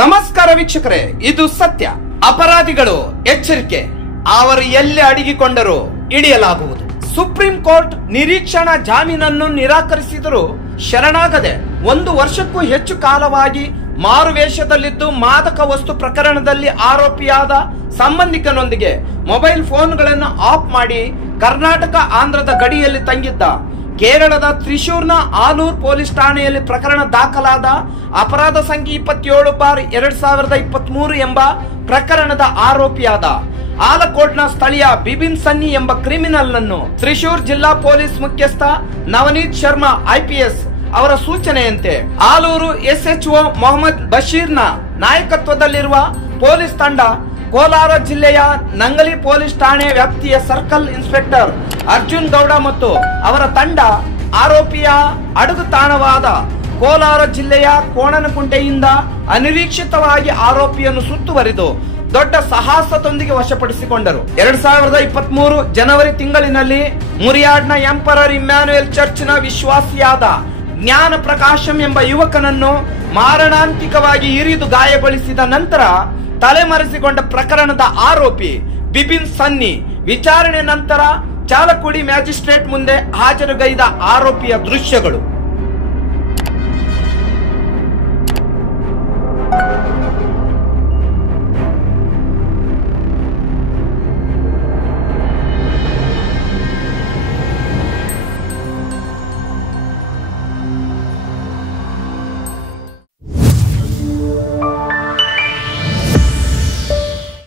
ನಮಸ್ಕಾರ ವೀಕ್ಷಕರೇ, ಇದು ಸತ್ಯ. ಅಪರಾಧಿಗಳು ಎಚ್ಚರಿಕೆ, ಅವರು ಎಲ್ಲಿ ಅಡಗಿಕೊಂಡರೂ ಹಿಡಿಯಲಾಗುವುದು. ಸುಪ್ರೀಂ ಕೋರ್ಟ್ ನಿರೀಕ್ಷಣಾ ಜಾಮೀನನ್ನು ನಿರಾಕರಿಸಿದರೂ ಶರಣಾಗದೆ 1 ವರ್ಷಕ್ಕೂ ಹೆಚ್ಚು ಕಾಲವಾಗಿ ಮಾರುವೇಷದಲ್ಲಿದ್ದು ಮಾದಕ ವಸ್ತು ಪ್ರಕರಣದಲ್ಲಿ ಆರೋಪಿಯಾದ ಸಂಬಂಧಿಕನೊಂದಿಗೆ ಮೊಬೈಲ್ ಫೋನ್ಗಳನ್ನು ಆಫ್ ಮಾಡಿ ಕರ್ನಾಟಕ ಆಂಧ್ರದ ಗಡಿಯಲ್ಲಿ ತಂಗಿದ್ದ ಕೇರಳದ ತ್ರಿಶೂರ್ನ ಆಲೂರ್ ಪೊಲೀಸ್ ಠಾಣೆಯಲ್ಲಿ ಪ್ರಕರಣ ದಾಖಲಾದ ಅಪರಾಧ ಸಂಖ್ಯೆ 27/2023 ಎಂಬ ಪ್ರಕರಣದ ಆರೋಪಿಯಾದ ಆಲಕೋಟ್ನ ಸ್ಥಳೀಯ ಬಿಬಿನ್ ಸನ್ನಿ ಎಂಬ ಕ್ರಿಮಿನಲ್ ನನ್ನು ತ್ರಿಶೂರ್ ಜಿಲ್ಲಾ ಪೊಲೀಸ್ ಮುಖ್ಯಸ್ಥ ನವನೀತ್ ಶರ್ಮಾ IPS ಅವರ ಸೂಚನೆಯಂತೆ ಆಲೂರು SHO ಮೊಹಮ್ಮದ್ ಬಶೀರ್ನ ನಾಯಕತ್ವದಲ್ಲಿರುವ ಪೊಲೀಸ್ ತಂಡ ಕೋಲಾರ ಜಿಲ್ಲೆಯ ನಂಗಲಿ ಪೊಲೀಸ್ ಠಾಣೆ ವ್ಯಾಪ್ತಿಯ ಸರ್ಕಲ್ ಇನ್ಸ್ಪೆಕ್ಟರ್ ಅರ್ಜುನ್ ಗೌಡ ಮತ್ತು ಅವರ ತಂಡ ಆರೋಪಿಯ ಅಡಗು ತಾಣವಾದ ಕೋಲಾರ ಜಿಲ್ಲೆಯ ಕೋಣನಕುಂಟೆಯಿಂದ ಅನಿರೀಕ್ಷಿತವಾಗಿ ಆರೋಪಿಯನ್ನು ಸುತ್ತುವರಿದು ದೊಡ್ಡ ಸಾಹಸದೊಂದಿಗೆ ವಶಪಡಿಸಿಕೊಂಡರು. 2023 ಜನವರಿ ತಿಂಗಳಿನಲ್ಲಿ ಮುರಿಯಾಡ್ನ ಎಂಪರರ್ ಇಮ್ಯಾನ್ಯುಯಲ್ ಚರ್ಚ್ನ ವಿಶ್ವಾಸಿಯಾದ ಜ್ಞಾನ ಪ್ರಕಾಶಂ ಎಂಬ ಯುವಕನನ್ನು ಮಾರಣಾಂತಿಕವಾಗಿ ಇರಿದು ಗಾಯಗೊಳಿಸಿದ ನಂತರ ತಲೆಮರೆಸಿಕೊಂಡ ಪ್ರಕರಣದ ಆರೋಪಿ ಬಿಬಿನ್ ಸನ್ನಿ ವಿಚಾರಣೆ ನಂತರ ಚಾಲಕುಡಿ ಮ್ಯಾಜಿಸ್ಟ್ರೇಟ್ ಮುಂದೆ ಹಾಜರುಗೈದ ಆರೋಪಿಯ ದೃಶ್ಯಗಳು.